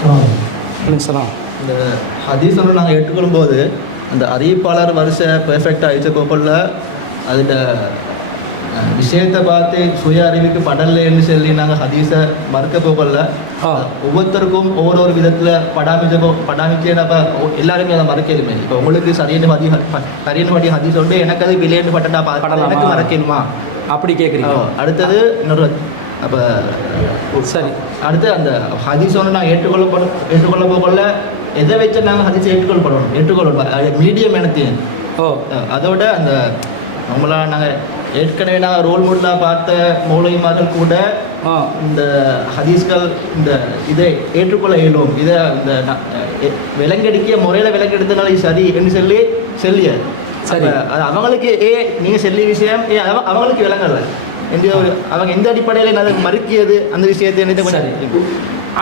சலாம் இந்த ஹதீஸ் நாங்கள் எடுத்துக்கொள்ளும் போது அந்த அறிவிப்பாளர் வரிசை பெர்ஃபெக்டாக அழிச்சக்கோப்பில் அதில் விஷயத்தை பார்த்து சுய அறிவுக்கு படலைன்னு சொல்லி நாங்கள் ஹதீஸை மறுக்க போகல ஒவ்வொருத்தருக்கும் ஒவ்வொரு ஒரு விதத்தில் படாமிச்சோ படாமிச்சே நம்ம எல்லாருமே அதை மறக்கலுமே இப்போ உங்களுக்கு சரியான மதி சரியான மதி ஹதீஸ் உண்டு எனக்கு அது விலையன்னு பட்டனா எனக்கு மறக்கணுமா அப்படி கேட்குறீங்க அடுத்தது இன்னொரு அப்போ சரி அடுத்து அந்த ஹதீஸ் ஒன்று நாங்கள் ஏற்றுக்கொள்ளப்படும் ஏற்றுக்கொள்ள போகல எதை வச்சு நாங்கள் ஹதீஸ் ஏற்றுக்கொள்ளப்படணும் ஏற்றுக்கொள்ளப்படும் மீடியம் எனத்தையும் ஓ அதோட அந்த நம்மளா நாங்கள் ஏற்கனவே நாங்கள் ரோல் மாடலாக பார்த்த மூலையும் மாதிரி கூட இந்த ஹதீஸ்கள் இந்த இதை ஏற்றுக்கொள்ள இயலும் இதை இந்த விலங்கெடுக்கிய முறையில் விலங்கெடுத்தனால சரி என்று சொல்லி சொல்லிய சரி அது அவங்களுக்கு ஏ நீங்கள் செல்லி விஷயம் ஏ அவங்களுக்கு விலங்கலை என்று ஒரு அவங்க எந்த அடிப்படையில் அதை மறுக்கியது அந்த விஷயத்தை என்ன கொஞ்சம்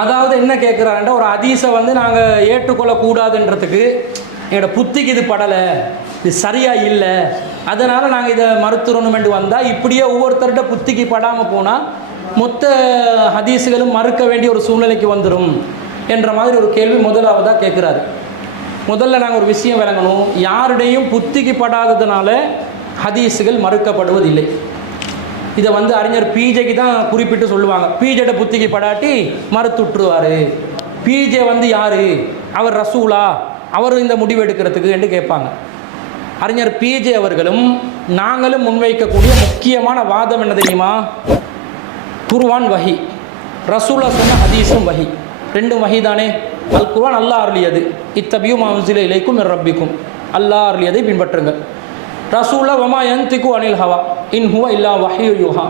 அதாவது என்ன கேட்குறாங்கன்ற ஒரு அதீசை வந்து நாங்கள் ஏற்றுக்கொள்ளக்கூடாதுன்றதுக்கு எங்களோட புத்திக்கு இது படலை இது சரியாக இல்லை அதனால் நாங்கள் இதை மறுத்துறணுமெண்டு வந்தால் இப்படியே ஒவ்வொருத்தர்கிட்ட புத்திக்கு படாமல் போனால் மொத்த ஹதீஸுகளும் மறுக்க வேண்டிய ஒரு சூழ்நிலைக்கு வந்துடும் என்ற மாதிரி ஒரு கேள்வி முதலாவதாக கேட்குறாரு முதல்ல நாங்கள் ஒரு விஷயம் விளங்கணும் யாருடையும் புத்திக்கு படாததுனால ஹதீஸுகள் மறுக்கப்படுவதில்லை இதை வந்து அறிஞர் பிஜேக்கு தான் குறிப்பிட்டு சொல்லுவாங்க பிஜேட புத்திக்கு படாட்டி மறுத்துட்டுருவாரு பிஜே வந்து யார் அவர் ரசூலா அவர் இந்த முடிவு எடுக்கிறதுக்கு என்று கேட்பாங்க அறிஞர் பிஜே அவர்களும் நாங்களும் முன்வைக்கக்கூடிய முக்கியமான வாதம் என்ன தெரியுமா குர்வான் வகி ரசூலா சொன்ன ஹதீஸும் வகி ரெண்டும் வகி தானே அல் குர்வான் அல்லா அருளியது இத்தபியும் சில இலைக்கும் ரப்பிக்கும் அல்லா அருளியதை பின்பற்றுங்கள் ரசூலா ஒமா எந்திக்கு அனில் ஹவா இன் ஹுவா இல்லா வஹியு யுஹா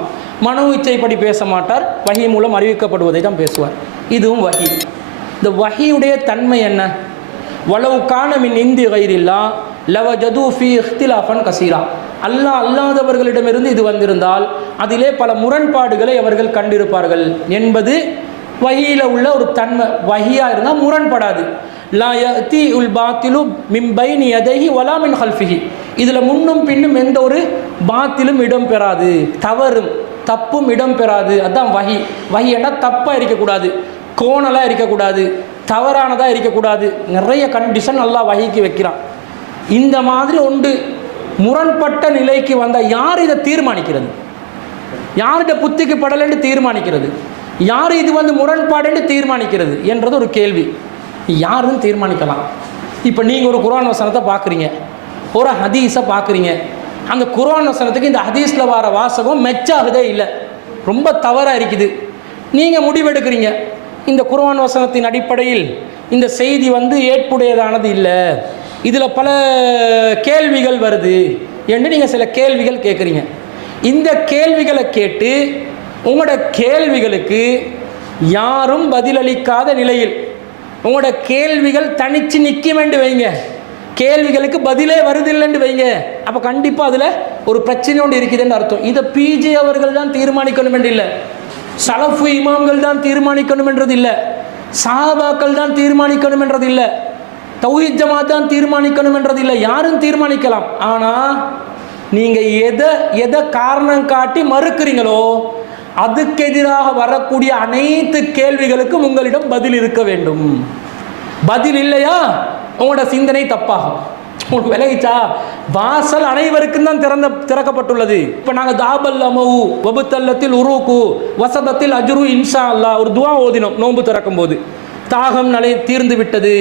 மனு இச்சைப்படி பேச மாட்டார் வஹி மூலம் அறிவிக்கப்படுவதை தான் பேசுவார் இதுவும் வஹி இந்த வஹியுடைய தன்மை என்ன வளவு மின் இந்தி கயிறில்லா லவ ஜது ஃபி இஹ்திலாஃபன் கசீரா அல்லா அல்லாதவர்களிடமிருந்து இது வந்திருந்தால் அதிலே பல முரண்பாடுகளை அவர்கள் கண்டிருப்பார்கள் என்பது வகையில் உள்ள ஒரு தன்மை வகையாக இருந்தால் முரண்படாது லா தி உல் பாத்திலு மிம்பை நீ எதைஹி ஒலா மின் ஹல்ஃபிஹி இதில் முன்னும் பின்னும் எந்த ஒரு பாத்திலும் இடம் பெறாது தவறும் தப்பும் இடம் பெறாது அதுதான் வகி வகி என்ன தப்பாக இருக்கக்கூடாது கோணலாக இருக்கக்கூடாது தவறானதாக இருக்கக்கூடாது நிறைய கண்டிஷன் நல்லா வகிக்கு வைக்கிறான் இந்த மாதிரி ஒன்று முரண்பட்ட நிலைக்கு வந்தால் யார் இதை தீர்மானிக்கிறது யார்கிட்ட புத்திக்கு படலைன்னு தீர்மானிக்கிறது யார் இது வந்து முரண்பாடுன்னு தீர்மானிக்கிறது என்றது ஒரு கேள்வி யாருன்னு தீர்மானிக்கலாம் இப்போ நீங்கள் ஒரு குரான் வசனத்தை பார்க்குறீங்க ஒரு ஹதீஸை பார்க்குறீங்க அந்த குரான் வசனத்துக்கு இந்த ஹதீஸில் வர வாசகம் மெச்சாகுதே இல்லை ரொம்ப தவறாக இருக்குது நீங்கள் முடிவெடுக்கிறீங்க இந்த குரான் வசனத்தின் அடிப்படையில் இந்த செய்தி வந்து ஏற்புடையதானது இல்லை இதில் பல கேள்விகள் வருது என்று நீங்கள் சில கேள்விகள் கேட்குறீங்க இந்த கேள்விகளை கேட்டு உங்களோட கேள்விகளுக்கு யாரும் பதிலளிக்காத நிலையில் உங்களோட கேள்விகள் தனித்து நிற்க வேண்டி வைங்க கேள்விகளுக்கு பதிலே வருதில்லைன்னு வைங்க அப்போ கண்டிப்பாக அதில் ஒரு பிரச்சனை ஒன்று இருக்குதுன்னு அர்த்தம் இதை பிஜே அவர்கள் தான் தீர்மானிக்கணும் என்று இல்லை சலஃபு இமாம்கள் தான் தீர்மானிக்கணும் என்றது இல்லை சாபாக்கள் தான் தீர்மானிக்கணும் என்றது இல்லை தௌஹித் தான் தீர்மானிக்கணும் என்றது இல்லை யாரும் தீர்மானிக்கலாம் ஆனால் நீங்கள் எதை எதை காரணம் காட்டி மறுக்கிறீங்களோ அதுக்கு எதிராக வரக்கூடிய அனைத்து கேள்விகளுக்கும் உங்களிடம் பதில் இருக்க வேண்டும் பதில் இல்லையா உங்களோட சிந்தனை தப்பாகும் உங்களுக்கு விலகிச்சா வாசல் அனைவருக்கும் தான் திறந்த திறக்கப்பட்டுள்ளது இப்போ நாங்கள் தாபல் அமவு வபுத்தல்லத்தில் உருவுக்கு வசபத்தில் அஜுரு இன்ஷா அல்லா ஒரு துவா ஓதினோம் நோன்பு திறக்கும் போது தாகம் நனை தீர்ந்து விட்டது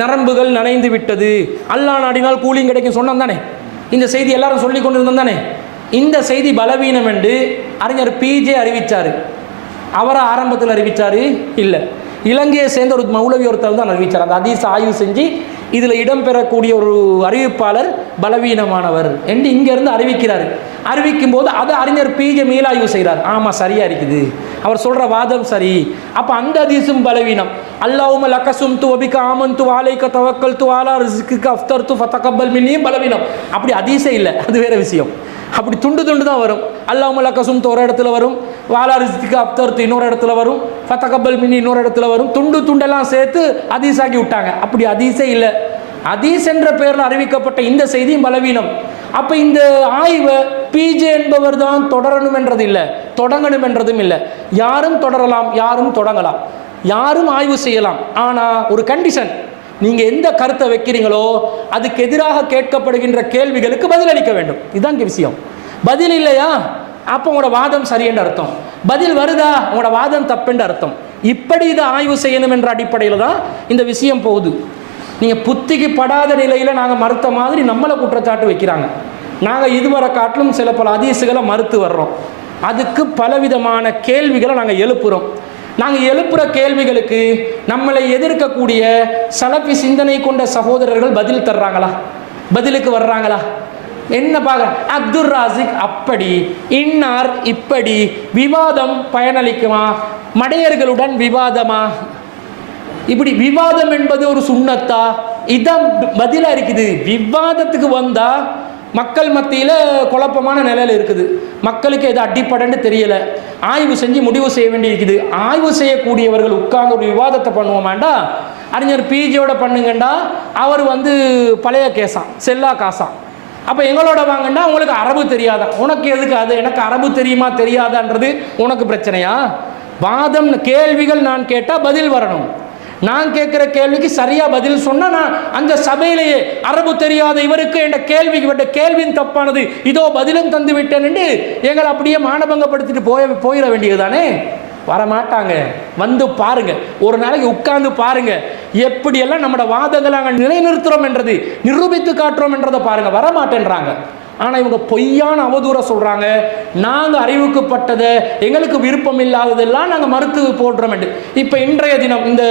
நரம்புகள் நனைந்து விட்டது அல்லா நாடினால் கூலிங் கிடைக்கும் சொன்னோம் தானே இந்த செய்தி எல்லாரும் சொல்லி கொண்டு இருந்தோம் தானே இந்த செய்தி பலவீனம் என்று அறிஞர் பிஜே அறிவித்தார் அவரை ஆரம்பத்தில் அறிவித்தார் இல்லை இலங்கையை சேர்ந்த ஒரு மௌலவி ஒருத்தர் தான் அறிவித்தார் அந்த அதிச ஆய்வு செஞ்சு இதில் இடம்பெறக்கூடிய ஒரு அறிவிப்பாளர் பலவீனமானவர் என்று இங்கேருந்து அறிவிக்கிறார் அறிவிக்கும் போது அதை அறிஞர் பிஜே மீளாய்வு செய்கிறார் ஆமாம் சரியாக இருக்குது அவர் சொல்கிற வாதம் சரி அப்போ அந்த அதிசும் பலவீனம் அல்லாவும் லக்கசும் து அபிக ஆமன் து வாலைக்க தவக்கல் து வாலா ரிசுக்கு அஃப்தர் து ஃபத்தகப்பல் மின்னியும் பலவீனம் அப்படி அதிசயம் இல்லை அது வேறு விஷயம் அப்படி துண்டு துண்டு தான் வரும் அல்லாமல் கசும் ஒரு இடத்துல வரும் வாலாரிஸ்திக்கு அப்தர்த்து இன்னொரு இடத்துல வரும் ஃபத்தகப்பல் மினி இன்னொரு இடத்துல வரும் துண்டு துண்டெல்லாம் சேர்த்து அதீசாக்கி விட்டாங்க அப்படி அதீசே இல்லை அதீஸ் என்ற பெயரில் அறிவிக்கப்பட்ட இந்த செய்தியும் பலவீனம் அப்போ இந்த ஆய்வை பிஜே என்பவர் தான் தொடரணும் என்றது இல்லை தொடங்கணும் என்றதும் இல்லை யாரும் தொடரலாம் யாரும் தொடங்கலாம் யாரும் ஆய்வு செய்யலாம் ஆனால் ஒரு கண்டிஷன் நீங்கள் எந்த கருத்தை வைக்கிறீங்களோ அதுக்கு எதிராக கேட்கப்படுகின்ற கேள்விகளுக்கு பதிலளிக்க வேண்டும் இதுதான் விஷயம் பதில் இல்லையா அப்போ உங்களோட வாதம் சரியென்று அர்த்தம் பதில் வருதா உங்களோட வாதம் தப்புன்ற அர்த்தம் இப்படி இதை ஆய்வு செய்யணும் என்ற அடிப்படையில் தான் இந்த விஷயம் போகுது நீங்கள் புத்திக்கு படாத நிலையில் நாங்கள் மறுத்த மாதிரி நம்மளை குற்றச்சாட்டு வைக்கிறாங்க நாங்கள் இதுவரை காட்டிலும் சில பல அதிசுகளை மறுத்து வர்றோம் அதுக்கு பலவிதமான கேள்விகளை நாங்கள் எழுப்புகிறோம் நாங்கள் எழுப்புற கேள்விகளுக்கு நம்மளை எதிர்க்கக்கூடிய சலப்பி சிந்தனை கொண்ட சகோதரர்கள் பதில் தர்றாங்களா பதிலுக்கு வர்றாங்களா என்ன பார்க்க அப்துல் ராசிக் அப்படி இன்னார் இப்படி விவாதம் பயனளிக்குமா மடையர்களுடன் விவாதமா இப்படி விவாதம் என்பது ஒரு சுண்ணத்தா இதான் பதிலாக இருக்குது விவாதத்துக்கு வந்தால் மக்கள் மத்தியில் குழப்பமான நிலையில் இருக்குது மக்களுக்கு எது அடிப்படைன்னு தெரியலை ஆய்வு செஞ்சு முடிவு செய்ய வேண்டி இருக்குது ஆய்வு செய்யக்கூடியவர்கள் உட்கார்ந்து ஒரு விவாதத்தை பண்ணுவோமாண்டா அறிஞர் பிஜியோட பண்ணுங்கண்டா அவர் வந்து பழைய கேஸாம் செல்லா காசாம் அப்போ எங்களோட வாங்கண்டா உங்களுக்கு அரபு தெரியாதா உனக்கு எதுக்கு அது எனக்கு அரபு தெரியுமா தெரியாதான்றது உனக்கு பிரச்சனையா வாதம் கேள்விகள் நான் கேட்டால் பதில் வரணும் நான் கேட்குற கேள்விக்கு சரியாக பதில் சொன்னால் நான் அந்த சபையிலேயே அரபு தெரியாத இவருக்கு என்ற கேள்வி விட்ட கேள்வியும் தப்பானது இதோ பதிலும் தந்து விட்டேன் என்று எங்களை அப்படியே மானபங்கப்படுத்திட்டு போய போயிட வேண்டியதுதானே வரமாட்டாங்க வந்து பாருங்க ஒரு நாளைக்கு உட்கார்ந்து பாருங்க எப்படியெல்லாம் நம்மளோட வாதங்களை நாங்கள் நிலைநிறுத்துறோம் என்றது நிரூபித்து காட்டுறோம் என்றதை பாருங்க வரமாட்டேன்றாங்க ஆனால் இவங்க பொய்யான அவதூற சொல்கிறாங்க நாங்கள் அறிவிக்கப்பட்டதை எங்களுக்கு விருப்பம் இல்லாததெல்லாம் நாங்கள் மறுத்து போடுறோம் என்று இப்போ இன்றைய தினம் இந்த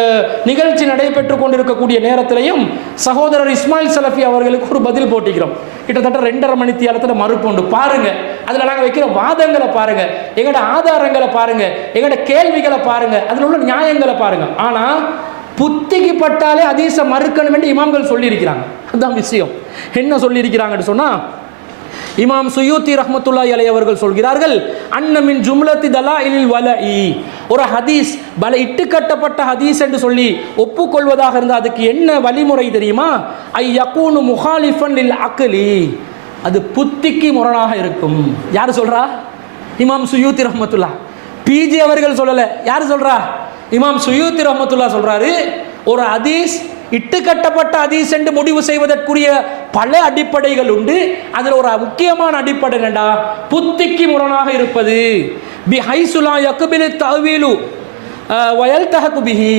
நிகழ்ச்சி நடைபெற்று கொண்டிருக்கக்கூடிய நேரத்திலையும் சகோதரர் இஸ்மாயில் சலஃபி அவர்களுக்கு ஒரு பதில் போட்டிக்கிறோம் கிட்டத்தட்ட ரெண்டரை மணி தியாலத்தில் மறுப்புண்டு பாருங்கள் அதில் நாங்கள் வைக்கிற வாதங்களை பாருங்கள் எங்களோட ஆதாரங்களை பாருங்கள் எங்களோட கேள்விகளை பாருங்கள் அதில் உள்ள நியாயங்களை பாருங்கள் ஆனால் புத்திக்கு பட்டாலே அதீச மறுக்கணும் என்று இமாம்கள் சொல்லியிருக்கிறாங்க அதுதான் விஷயம் என்ன சொல்லியிருக்கிறாங்கன்னு சொன்னால் இமாம் சுயூத்தி ரஹமத்துல்லா அலை அவர்கள் சொல்கிறார்கள் அன்னமின் ஜும்லத்தி தலா இலில் வல இ ஒரு ஹதீஸ் பல இட்டு கட்டப்பட்ட ஹதீஸ் என்று சொல்லி ஒப்புக்கொள்வதாக இருந்தால் அதுக்கு என்ன வழிமுறை தெரியுமா ஐ யகூனு முஹாலிஃபன் இல் அக்கலி அது புத்திக்கு முரணாக இருக்கும் யார் சொல்கிறா இமாம் சுயூத்தி ரஹமத்துல்லா பிஜி அவர்கள் சொல்லலை யார் சொல்கிறா இமாம் சுயூத்தி ரஹமத்துல்லா சொல்கிறாரு ஒரு ஹதீஸ் இட்டு கட்டப்பட்ட அதீஸ் என்று முடிவு செய்வதற்குரிய பல அடிப்படைகள் உண்டு அதில் ஒரு முக்கியமான அடிப்படை என்னடா புத்திக்கு முரணாக இருப்பது பி ஹைசுலா யக்குபிலி தவிலு வயல் தகக்குபிஹி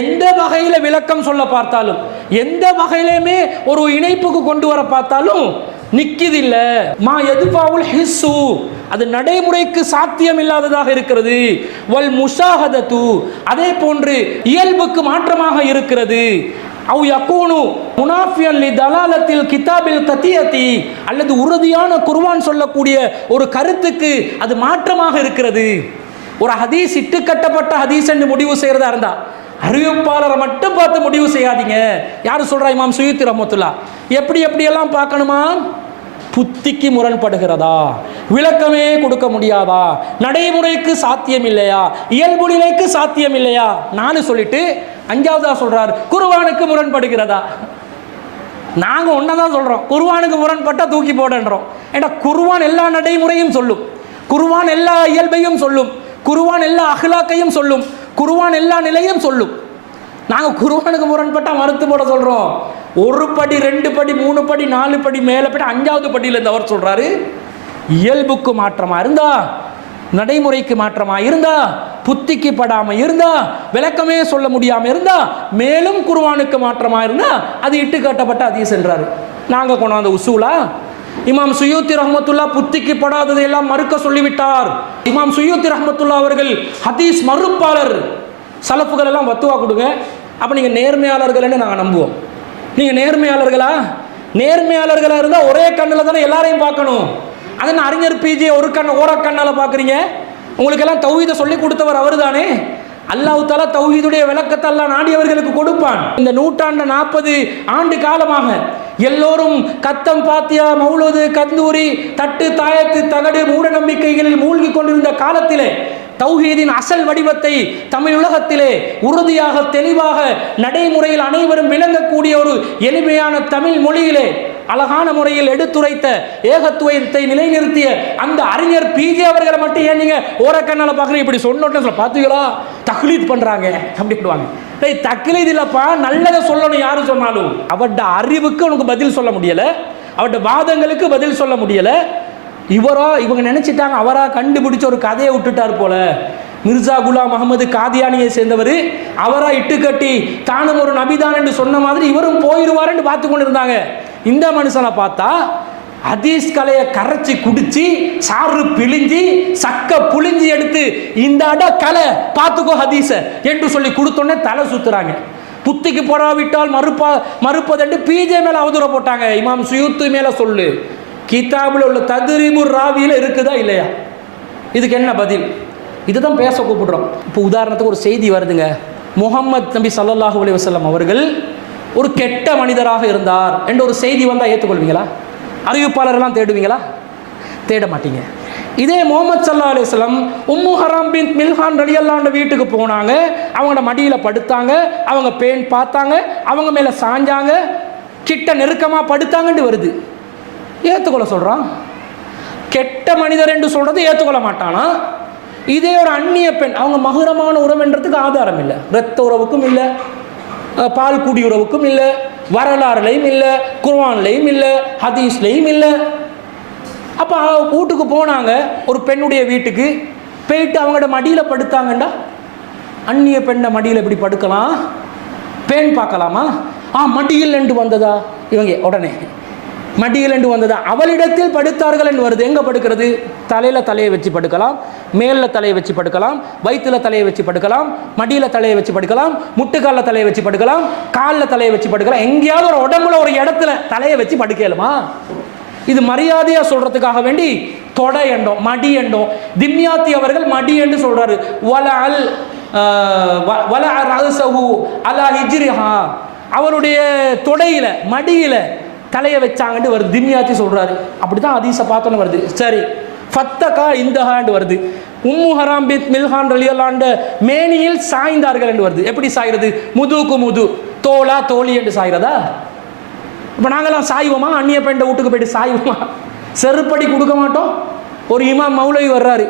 எந்த வகையில் விளக்கம் சொல்ல பார்த்தாலும் எந்த வகையிலுமே ஒரு இணைப்புக்கு கொண்டு வர பார்த்தாலும் நிற்கிதில்லை மா எதுபாவுல் ஹிஸ்ஸு அது நடைமுறைக்கு சாத்தியம் இல்லாததாக இருக்கிறது வல் முஷாகதத்து அதே போன்று இயல்புக்கு மாற்றமாக இருக்கிறது அவு யக்கூனு முனாஃபியன் தலாலத்தில் கிதாபில் கத்தியத்தி அல்லது உறுதியான குர்வான் சொல்லக்கூடிய ஒரு கருத்துக்கு அது மாற்றமாக இருக்கிறது ஒரு ஹதீஸ் இட்டு கட்டப்பட்ட ஹதீஸ் என்று முடிவு செய்கிறதா இருந்தா அறிவிப்பாளரை மட்டும் பார்த்து முடிவு செய்யாதீங்க யார் சொல்கிறா இமாம் சுயித்து ரமத்துல்லா எப்படி எப்படியெல்லாம் பார்க்கணுமா புத்திக்கு முரண்படுகிறதா விளக்கமே கொடுக்க முடியாதா நடைமுறைக்கு சாத்தியம் இல்லையா இயல்பு நிலைக்கு சாத்தியம் இல்லையா நானும் சொல்லிட்டு அஞ்சாவதா சொல்றார் குருவானுக்கு முரண்படுகிறதா நாங்கள் ஒன்னதான் தான் சொல்கிறோம் குருவானுக்கு முரண்பட்டால் தூக்கி போடன்றோம் ஏன்னா குருவான் எல்லா நடைமுறையும் சொல்லும் குருவான் எல்லா இயல்பையும் சொல்லும் குருவான் எல்லா அகலாக்கையும் சொல்லும் குருவான் எல்லா நிலையும் சொல்லும் நாங்கள் குருவானுக்கு முரண்பட்டால் மறுத்து போட சொல்கிறோம் ஒரு படி ரெண்டு படி மூணு படி நாலு படி மேலே படி அஞ்சாவது படியிலேருந்து அவர் சொல்கிறாரு இயல்புக்கு மாற்றமாக இருந்தா நடைமுறைக்கு மாற்றமாக இருந்தா புத்திக்கு படாமல் இருந்தா விளக்கமே சொல்ல முடியாமல் இருந்தா மேலும் குருவானுக்கு மாற்றமாக இருந்தால் அது இட்டு காட்டப்பட்டு அதையும் சென்றார் நாங்கள் கொண்டாந்த உசூலா இமாம் சுயூத்தி ரஹமத்துல்லா புத்திக்கு படாததை எல்லாம் மறுக்க சொல்லிவிட்டார் இமாம் சுயூத்தி ரஹமத்துல்லா அவர்கள் ஹதீஸ் மறுப்பாளர் சலப்புகள் எல்லாம் வத்துவா கொடுங்க அப்போ நீங்கள் நேர்மையாளர்கள்னு நாங்கள் நம்புவோம் நீங்கள் நேர்மையாளர்களா நேர்மையாளர்களாக இருந்தால் ஒரே கண்ணில் தானே எல்லாரையும் பார்க்கணும் அது அறிஞர் பிஜி ஒரு கண்ணை ஓர கண்ணால் பார்க்குறீங்க உங்களுக்கெல்லாம் தௌஹீதை சொல்லி கொடுத்தவர் அவர் தானே அல்லாஹு தாலா தௌஹீதுடைய விளக்கத்தை எல்லாம் நாடியவர்களுக்கு கொடுப்பான் இந்த நூற்றாண்டு நாற்பது ஆண்டு காலமாக எல்லோரும் கத்தம் பாத்தியா மௌலது கந்தூரி தட்டு தாயத்து தகடு மூட நம்பிக்கைகளில் மூழ்கி கொண்டிருந்த காலத்திலே தௌஹீதின் அசல் வடிவத்தை தமிழ் உலகத்திலே உறுதியாக தெளிவாக நடைமுறையில் அனைவரும் விளங்கக்கூடிய ஒரு எளிமையான தமிழ் மொழியிலே அழகான முறையில் எடுத்துரைத்த ஏகத்துவத்தை நிலைநிறுத்திய அந்த அறிஞர் பிஜே அவர்களை மட்டும் ஏன் நீங்கள் ஓரக்கண்ணால பார்க்குறீங்க இப்படி சொல்ல பார்த்தீங்களா தக்லீத் பண்ணுறாங்க அப்படின்வாங்க டேய் தக்லீத் இல்லைப்பா நல்லதை சொல்லணும் யாரு சொன்னாலும் அவட அறிவுக்கு உனக்கு பதில் சொல்ல முடியலை அவட்ட வாதங்களுக்கு பதில் சொல்ல முடியலை இவரோ இவங்க நினச்சிட்டாங்க அவராக கண்டுபிடிச்ச ஒரு கதையை விட்டுட்டார் போல மிர்சா குலாம் அகமது காதியானியை சேர்ந்தவர் அவராக இட்டுக்கட்டி தானும் ஒரு நபிதான் என்று சொன்ன மாதிரி இவரும் போயிடுவாருன்னு பார்த்து கொண்டு இருந்தாங்க இந்த மனுஷனை பார்த்தா அதீஸ் கலையை கரைச்சி குடிச்சு சாரு பிழிஞ்சி சக்க புழிஞ்சி எடுத்து இந்த அட கலை பார்த்துக்கோ ஹதீச என்று சொல்லி கொடுத்தோன்னே தலை சுற்றுறாங்க புத்திக்கு விட்டால் மறுப்பா மறுப்பதென்று பிஜே மேலே அவதூற போட்டாங்க இமாம் சுயூத்து மேலே சொல்லு கிதாபில் உள்ள தகுரிபு ராவியில் இருக்குதா இல்லையா இதுக்கு என்ன பதில் இதுதான் பேச கூப்பிடுறோம் இப்போ உதாரணத்துக்கு ஒரு செய்தி வருதுங்க முகம்மது நபி சல்லாஹு அலி வசலம் அவர்கள் ஒரு கெட்ட மனிதராக இருந்தார் என்ற ஒரு செய்தி வந்தால் ஏற்றுக்கொள்வீங்களா அறிவிப்பாளரெல்லாம் தேடுவீங்களா தேட மாட்டீங்க இதே முகமது சல்லா அலிஸ்லம் உம்மு ஹராம் பின் மில்ஹான் ரலியல்லாண்ட வீட்டுக்கு போனாங்க அவங்களோட மடியில் படுத்தாங்க அவங்க பேன் பார்த்தாங்க அவங்க மேலே சாஞ்சாங்க கிட்ட நெருக்கமாக படுத்தாங்கன்ட்டு வருது ஏற்றுக்கொள்ள சொல்கிறான் கெட்ட மனிதர் என்று சொல்கிறது ஏற்றுக்கொள்ள மாட்டானா இதே ஒரு அந்நிய பெண் அவங்க மகுரமான உறவுன்றதுக்கு ஆதாரம் இல்லை ரத்த உறவுக்கும் இல்லை பால் குடி உறவுக்கும் இல்லை வரலாறுலையும் இல்லை குர்வான்லையும் இல்லை ஹதீஸ்லையும் இல்லை அப்போ வீட்டுக்கு போனாங்க ஒரு பெண்ணுடைய வீட்டுக்கு போயிட்டு அவங்களோட மடியில் படுத்தாங்கண்டா அந்நிய பெண்ணை மடியில் இப்படி படுக்கலாம் பெண் பார்க்கலாமா ஆ மடியில் நின்று வந்ததா இவங்க உடனே மடியில் என்று வந்தது அவளிடத்தில் படுத்தார்கள் என்று வருது எங்கே படுக்கிறது தலையில் தலையை வச்சு படுக்கலாம் மேலில் தலையை வச்சு படுக்கலாம் வயிற்றில் தலையை வச்சு படுக்கலாம் மடியில் தலையை வச்சு படுக்கலாம் முட்டுக்காலில் தலையை வச்சு படுக்கலாம் காலில் தலையை வச்சு படுக்கலாம் எங்கேயாவது ஒரு உடம்புல ஒரு இடத்துல தலையை வச்சு படுக்கலுமா இது மரியாதையாக சொல்கிறதுக்காக வேண்டி தொடை என்றோம் மடி என்றோம் திம்யாத்தி அவர்கள் மடி என்று சொல்கிறாரு வல அல் வல ரசஹு அலா ஹிஜ்ரிஹா அவருடைய தொடையில் மடியில் தலையை வச்சாங்கன்ட்டு வருது திம்யாத்தி சொல்கிறாரு அப்படி தான் அதீசை பார்த்தோன்னு வருது சரி ஃபத்தகா இந்த ஹாண்டு வருது உம்மு ஹராம் பித் மில்ஹான் ரலியல்லாண்ட மேனியில் சாய்ந்தார்கள் என்று வருது எப்படி சாய்கிறது முதுக்கு முது தோலா தோழி என்று சாய்கிறதா இப்போ நாங்கள்லாம் சாய்வோமா அந்நிய பெண்ட வீட்டுக்கு போயிட்டு சாய்வோமா செருப்படி கொடுக்க மாட்டோம் ஒரு இமா மௌலவி வர்றாரு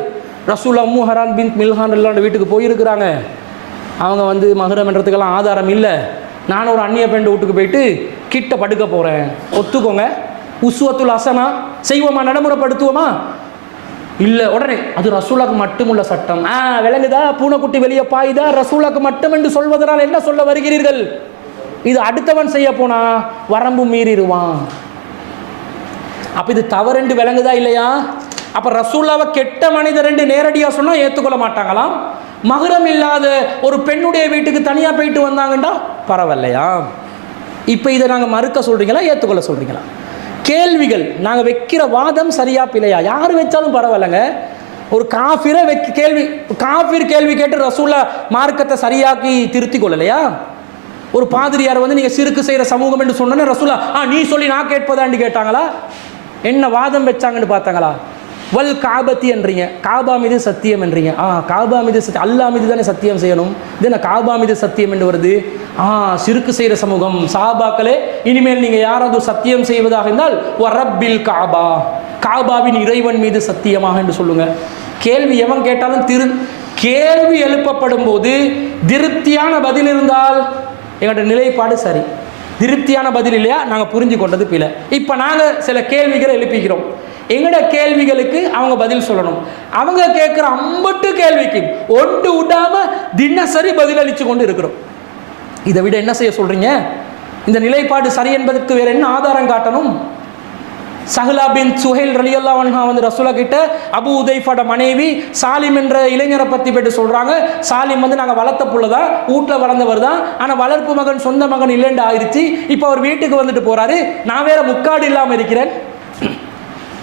ரசூல் அம்மு ஹரான் பின் மில்ஹான் ரலியல்லாண்ட வீட்டுக்கு போயிருக்கிறாங்க அவங்க வந்து மகரம் என்றதுக்கெல்லாம் ஆதாரம் இல்லை நான் ஒரு அந்நிய பெண்டு வீட்டுக்கு போயிட்டு கிட்ட படுக்க போகிறேன் ஒத்துக்கோங்க உசுவத்துல் அசனா செய்வோமா நடைமுறைப்படுத்துவோமா இல்லை உடனே அது ரசூலாக்கு மட்டுமுள்ள சட்டம் ஆ விலங்குதா பூனைக்குட்டி வெளியே பாயுதா ரசூலாக்கு மட்டும் என்று சொல்வதனால் என்ன சொல்ல வருகிறீர்கள் இது அடுத்தவன் செய்ய போனா வரம்பு மீறிடுவான் அப்போ இது தவறு என்று விளங்குதா இல்லையா அப்போ ரசூல்லாவை கெட்ட மனிதர் என்று நேரடியாக சொன்னால் ஏற்றுக்கொள்ள மாட்டாங்களாம் மகுரம் இல்லாத ஒரு பெண்ணுடைய வீட்டுக்கு தனியாக போயிட்டு வந்தாங்கண்டா பரவாயில்லையா இப்போ இதை நாங்கள் மறுக்க சொல்கிறீங்களா ஏற்றுக்கொள்ள சொல்கிறீங்களா கேள்விகள் நாங்கள் வைக்கிற வாதம் சரியா பிழையா யார் வச்சாலும் பரவாயில்லைங்க ஒரு காஃபிரை வைக்க கேள்வி காஃபிர் கேள்வி கேட்டு ரசூல்லா மார்க்கத்தை சரியாக்கி திருத்தி கொள்ளலையா ஒரு பாதிரியார் வந்து நீங்கள் சிறுக்கு செய்கிற சமூகம் என்று சொன்னோன்னே ரசூலா ஆ நீ சொல்லி நான் கேட்பதான்னு கேட்டாங்களா என்ன வாதம் வச்சாங்கன்னு பார்த்தாங்களா வல் காபத்தி என்றீங்க காபா மீது சத்தியம் என்றீங்க ஆ காபா மீது சத்தியம் அல்லா மீது தானே சத்தியம் செய்யணும் இது என்ன காபா மீது சத்தியம் என்று வருது ஆ சிறுக்கு செய்கிற சமூகம் சாபாக்களே இனிமேல் நீங்கள் யாராவது சத்தியம் செய்வதாக இருந்தால் ரப்பில் காபா காபாவின் இறைவன் மீது சத்தியமாக என்று சொல்லுங்க கேள்வி எவன் கேட்டாலும் திரு கேள்வி எழுப்பப்படும் போது திருப்தியான பதில் இருந்தால் எங்களோட நிலைப்பாடு சரி திருப்தியான பதில் இல்லையா நாங்கள் புரிஞ்சு கொண்டது பில இப்போ நாங்கள் சில கேள்விகளை எழுப்பிக்கிறோம் எங்கட கேள்விகளுக்கு அவங்க பதில் சொல்லணும் அவங்க கேட்குற அம்பட்டு கேள்விக்கு ஒன்று விடாமல் தினசரி பதிலளித்து கொண்டு இருக்கிறோம் இதை விட என்ன செய்ய சொல்கிறீங்க இந்த நிலைப்பாடு சரி என்பதற்கு வேறு என்ன ஆதாரம் காட்டணும் சஹ்லா பின் சுஹைல் ரலியல்லா வன்ஹா வந்து ரசூலா கிட்ட அபு உதைஃபோட மனைவி சாலிம் என்ற இளைஞரை பற்றி போய்ட்டு சொல்கிறாங்க சாலிம் வந்து நாங்கள் வளர்த்த புள்ள தான் வீட்டில் வளர்ந்தவர் தான் ஆனால் வளர்ப்பு மகன் சொந்த மகன் இல்லைண்டு ஆயிடுச்சு இப்போ அவர் வீட்டுக்கு வந்துட்டு போகிறாரு நான் வேற முக்காடு இல்லாமல் இருக்கிறேன்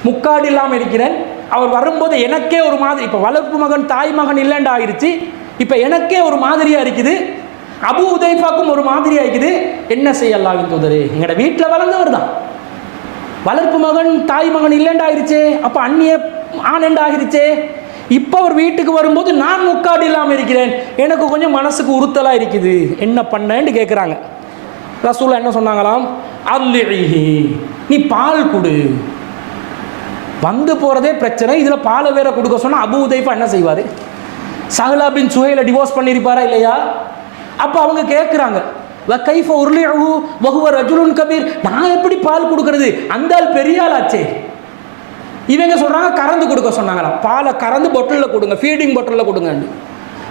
முக்காடு இல்லாமல் இருக்கிறேன் அவர் வரும்போது எனக்கே ஒரு மாதிரி இப்போ வளர்ப்பு மகன் தாய் மகன் இல்லைண்டா ஆயிடுச்சு இப்போ எனக்கே ஒரு மாதிரியாக இருக்குது அபு உதைஃபாக்கும் ஒரு மாதிரியாக இருக்குது என்ன செய்ய அல்லாவின் எங்கட வீட்டில் வளர்ந்தவர் தான் வளர்ப்பு மகன் தாய் மகன் இல்லைண்டு ஆயிடுச்சே அப்போ அந்நிய ஆனண்டு இப்போ அவர் வீட்டுக்கு வரும்போது நான் முக்காடு இல்லாமல் இருக்கிறேன் எனக்கு கொஞ்சம் மனசுக்கு உறுத்தலாக இருக்குது என்ன பண்ணேன்னு கேட்குறாங்க ரசூலா என்ன சொன்னாங்களாம் அல்லி நீ பால் கொடு வந்து போகிறதே பிரச்சனை இதில் பாலை வேற கொடுக்க சொன்னால் அபு என்ன செய்வார் சஹலா பின் சுஹைல டிவோர்ஸ் பண்ணியிருப்பாரா இல்லையா அப்போ அவங்க கேட்குறாங்க கைஃப உருளையழு வகுவ ரஜுலுன் கபீர் நான் எப்படி பால் கொடுக்கறது அந்த ஆள் பெரிய ஆள் ஆச்சே இவங்க சொல்கிறாங்க கறந்து கொடுக்க சொன்னாங்களா பாலை கறந்து பொட்டலில் கொடுங்க ஃபீடிங் பொட்டலில் கொடுங்க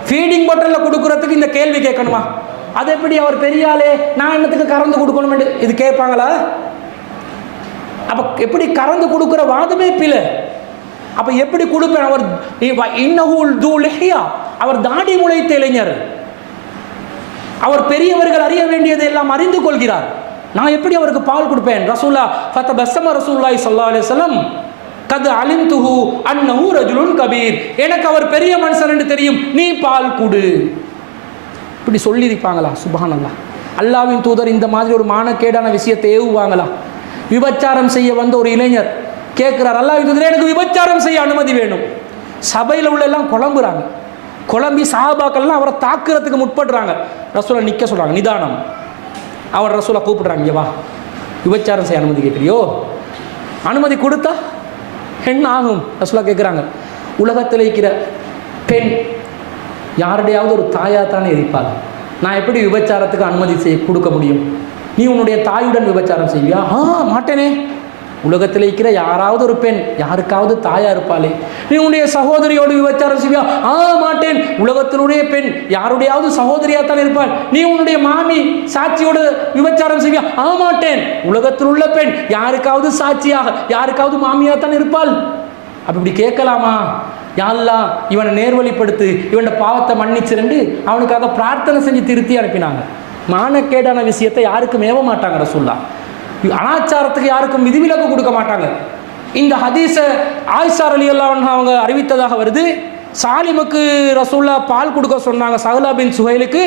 ஃபீடிங் பொட்டலில் கொடுக்குறதுக்கு இந்த கேள்வி கேட்கணுமா அது எப்படி அவர் பெரிய ஆளே நான் என்னத்துக்கு கறந்து கொடுக்கணுமெண்டு இது கேட்பாங்களா அப்போ எப்படி கறந்து கொடுக்குற வாதமே பிழை அப்போ எப்படி கொடுப்பேன் அவர் இன்னகுல் தூ அவர் தாடி முளைத்த இளைஞர் அவர் பெரியவர்கள் அறிய வேண்டியதை எல்லாம் அறிந்து கொள்கிறார் நான் எப்படி அவருக்கு பால் கொடுப்பேன் ரசூல்லா ஃபத்த பஸ்ஸம ரசூல்லாய் சல்லா சொல்லம் கது அலிம் துஹு அன்னஹு ரஜுலுன் கபீர் எனக்கு அவர் பெரிய மனுஷன் என்று தெரியும் நீ பால் கொடு இப்படி சொல்லியிருப்பாங்களா சுபானல்லா அல்லாவின் தூதர் இந்த மாதிரி ஒரு மானக்கேடான விஷயத்தை ஏவுவாங்களா விபச்சாரம் செய்ய வந்த ஒரு இளைஞர் கேட்குறார் அல்லா இதுல எனக்கு விபச்சாரம் செய்ய அனுமதி வேணும் சபையில் உள்ள எல்லாம் குழம்புறாங்க குழம்பி சாபாக்கள்லாம் அவரை தாக்குறதுக்கு முற்படுறாங்க ரசூலை நிற்க சொல்கிறாங்க நிதானம் அவர் ரசூலை கூப்பிடுறாங்க வா விபச்சாரம் செய்ய அனுமதி கேட்குறியோ அனுமதி கொடுத்தா என்ன ஆகும் ரசூலா கேட்குறாங்க உலகத்தில் இருக்கிற பெண் யாருடையாவது ஒரு தாயாக தானே இருப்பாள் நான் எப்படி விபச்சாரத்துக்கு அனுமதி செய்ய கொடுக்க முடியும் நீ உன்னுடைய தாயுடன் விபச்சாரம் செய்வியா ஆ மாட்டேனே உலகத்தில் இருக்கிற யாராவது ஒரு பெண் யாருக்காவது தாயா இருப்பாளே நீ உன்னுடைய சகோதரியோடு விபச்சாரம் செய்வியா ஆ மாட்டேன் உலகத்தினுடைய பெண் யாருடையாவது சகோதரியாகத்தான் தான் இருப்பாள் நீ உன்னுடைய மாமி சாட்சியோடு விபச்சாரம் செய்வியா ஆ மாட்டேன் உலகத்தில் உள்ள பெண் யாருக்காவது சாட்சியாக யாருக்காவது மாமியாகத்தான் தான் இருப்பாள் அப்படி இப்படி கேட்கலாமா யாரெல்லாம் இவனை நேர்வழிப்படுத்து இவனோட பாவத்தை மன்னிச்சிருந்து அவனுக்காக பிரார்த்தனை செஞ்சு திருத்தி அனுப்பினாங்க மானக்கேடான விஷயத்தை யாருக்கும் ஏவ மாட்டாங்க ரசூல்லா அனாச்சாரத்துக்கு யாருக்கும் விதிவிலக்கு கொடுக்க மாட்டாங்க இந்த ஹதீச ஆயிஷார் அலி அல்லாவன் அவங்க அறிவித்ததாக வருது சாலிமுக்கு ரசூல்லா பால் கொடுக்க சொன்னாங்க சஹலா பின் சுஹைலுக்கு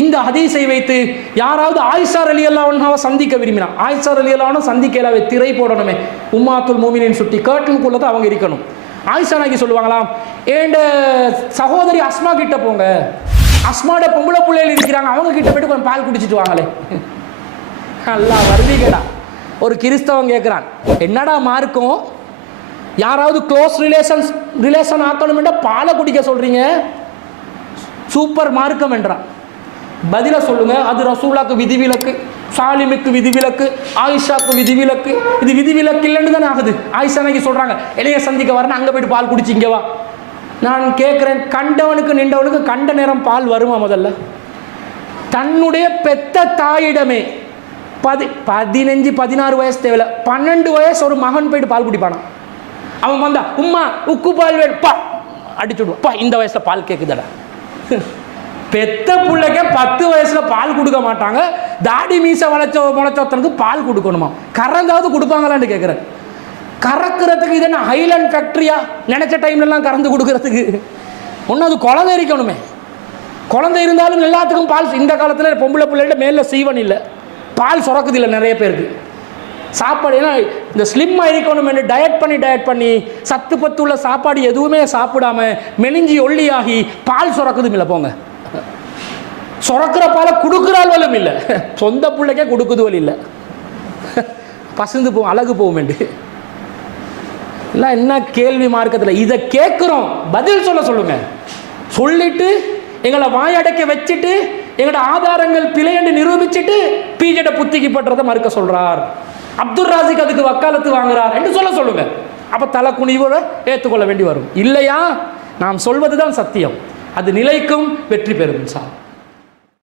இந்த ஹதீஸை வைத்து யாராவது ஆயிஷார் அலி அல்லாவனாவை சந்திக்க விரும்பினா ஆயிஷார் அலி அல்லாவனை சந்திக்கலாவே திரை போடணுமே உம்மாத்துல் மூமினின் சுட்டி கேர்டனுக்குள்ள தான் அவங்க இருக்கணும் ஆயிஷா நாய்க்கு சொல்லுவாங்களாம் ஏண்ட சகோதரி அஸ்மா கிட்ட போங்க அஸ்மாட பொம்பளை பிள்ளைகள் இருக்கிறாங்க அவங்க கிட்ட போயிட்டு கொஞ்சம் பால் குடிச்சிட்டு வாங்களே நல்லா வருவீங்கடா ஒரு கிறிஸ்தவன் கேட்குறான் என்னடா மார்க்கும் யாராவது க்ளோஸ் ரிலேஷன்ஸ் ரிலேஷன் ஆக்கணுமெண்டா பாலை குடிக்க சொல்கிறீங்க சூப்பர் மார்க்கம் என்றான் பதில சொல்லுங்க அது ரசூலாக்கு விதிவிலக்கு சாலிமுக்கு விதிவிலக்கு ஆயிஷாக்கு விதிவிலக்கு இது விதிவிலக்கு இல்லைன்னு தானே ஆகுது ஆயிஷா நாய்க்கு சொல்கிறாங்க இளைய சந்திக்க வரேன்னு அங்கே போயிட்டு பால் குடிச்சு இங்கே வா நான் கேட்குறேன் கண்டவனுக்கு நின்றவனுக்கு கண்ட நேரம் பால் வருமா முதல்ல தன்னுடைய பெத்த தாயிடமே பதி பதினஞ்சு பதினாறு வயசு தேவையில்ல பன்னெண்டு வயசு ஒரு மகன் போயிட்டு பால் குடிப்பானான் அவன் வந்தா உம்மா உக்கு பால் வேணுப்பா பா இந்த வயசில் பால் கேட்குதட பெத்த பிள்ளைக்கே பத்து வயசில் பால் கொடுக்க மாட்டாங்க தாடி மீச வளைச்ச முளைச்சத்தனுக்கு பால் கொடுக்கணுமா கரந்தாவது கொடுப்பாங்களான்னு கேட்குறேன் கறக்கிறதுக்கு இது என்ன ஹைலண்ட் ஃபேக்ட்ரியா நினச்ச டைம்லலாம் கறந்து கொடுக்கறதுக்கு ஒன்றும் அது குழந்தை இருக்கணுமே குழந்தை இருந்தாலும் எல்லாத்துக்கும் பால் இந்த காலத்தில் பொம்பளை பிள்ளைகிட்ட மேலே சீவன் இல்லை பால் சுரக்குது இல்லை நிறைய பேருக்கு சாப்பாடு ஏன்னா இந்த ஸ்லிம் என்று டயட் பண்ணி டயட் பண்ணி சத்து பத்து உள்ள சாப்பாடு எதுவுமே சாப்பிடாம மெலிஞ்சி ஒல்லியாகி பால் சுரக்குதும் இல்லை போங்க சுரக்கிற பாலை கொடுக்குற வலம் இல்லை சொந்த பிள்ளைக்கே கொடுக்குது வலி இல்லை பசுந்து போ அழகு போகும் வேண்டு இல்லை என்ன கேள்வி மார்க்கத்தில் இதை கேட்குறோம் பதில் சொல்ல சொல்லுங்கள் சொல்லிட்டு எங்களை வாயடைக்க வச்சுட்டு எங்களோட ஆதாரங்கள் பிழையண்டு நிரூபிச்சுட்டு பிஜேட புத்திக்கு பட்டுறதை மறுக்க சொல்கிறார் அப்துல் ராசிக் அதுக்கு வக்காலத்து வாங்குறார் என்று சொல்ல சொல்லுங்கள் அப்போ தலை குனிவோட ஏற்றுக்கொள்ள வேண்டி வரும் இல்லையா நாம் சொல்வது தான் சத்தியம் அது நிலைக்கும் வெற்றி பெறும் சார்